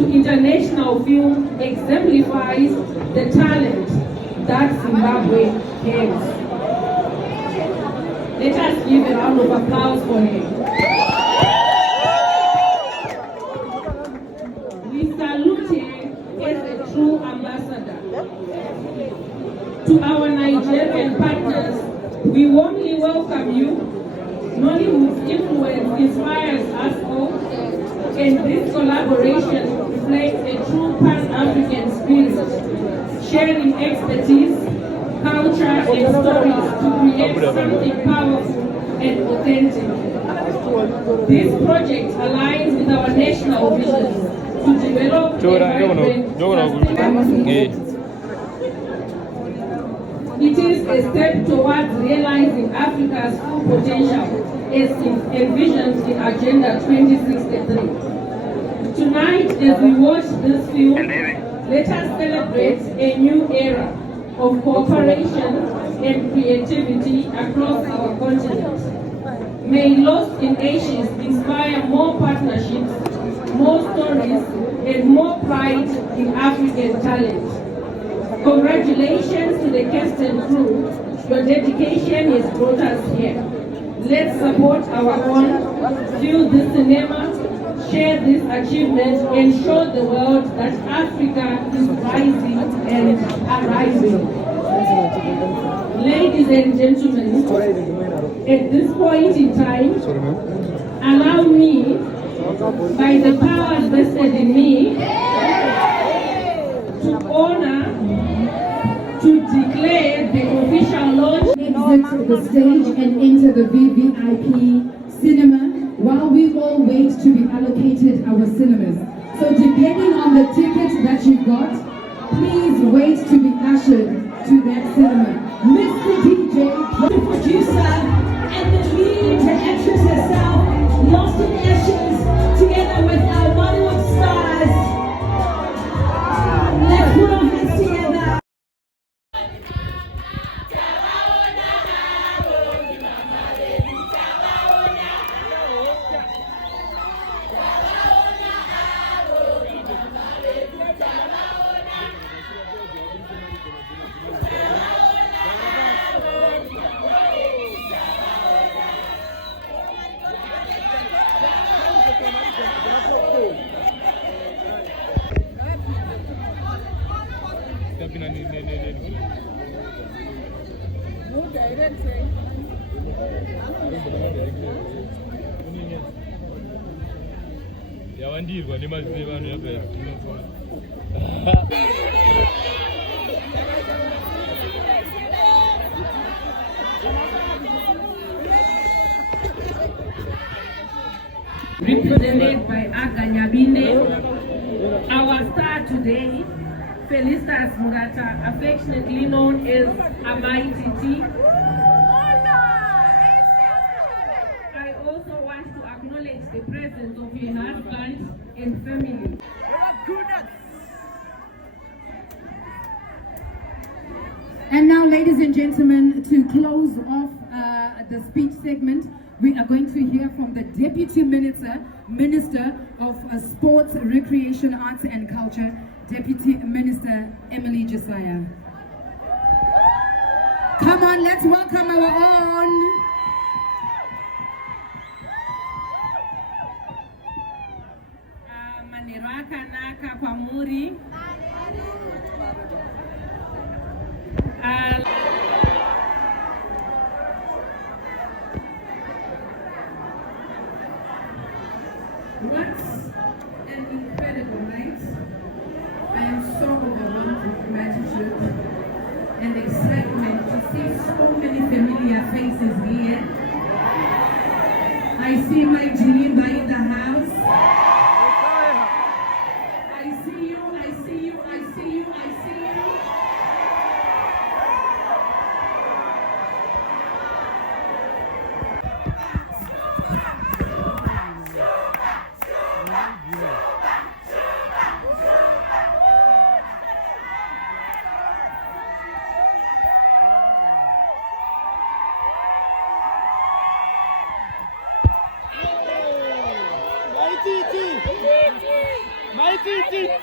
to international film exemplifies the talent that Zimbabwe has. Let us give a round of applause for him. We salute him as a true ambassador. To our Nigerian partners, we warmly welcome you. Nollywood's influence inspires us all, and this collaboration reflects a true Pan-African spirit, sharing expertise, culture, and stories to create something powerful and authentic. This project aligns with our national vision to develop a vibrant, sustainable. It is a step towards realizing Africa's full potential as envisioned in Agenda 2063. Tonight, as we watch this film, let us celebrate a new era of cooperation and creativity across our continent. May Lost in Ashes inspire more partnerships, more stories, and more pride in African talent. Congratulations to the cast and crew. Your dedication has brought us here. Let's support our own, fuel this cinema, share this achievement, and show the world that Africa is rising and arising. Ladies and gentlemen, at this point in time, allow me, by the powers vested in me, to honor, to declare the official launch. Exit the stage and enter the VVIP cinema while we all wait to be allocated our cinemas. So depending on the ticket that you got, please wait to be ushered to that cinema. Mr. DJ, the producer, and the lead actress herself, Lost in Ashes, together with our Bollywood stars. Let's put our hands together. yawandirwa nemazive vanhu yapera represented by Aganyabine, our star today, Felicitas Murata, affectionately known as Amaiti T. I also want to acknowledge the presence of her husband and family. and now, ladies and gentlemen, to close off the speech segment, we are going to hear from the Deputy Minister of Sports, Recreation, Arts and Culture, Deputy Minister Emily Josiah. Come on, let's welcome our own. Maniraka Naka Pamuri. What an incredible night. I am so overwhelmed with gratitude and excitement to see so many familiar faces here. I see my Jilimba in the house. I see you, I see you, I see you, I see you. Thank you.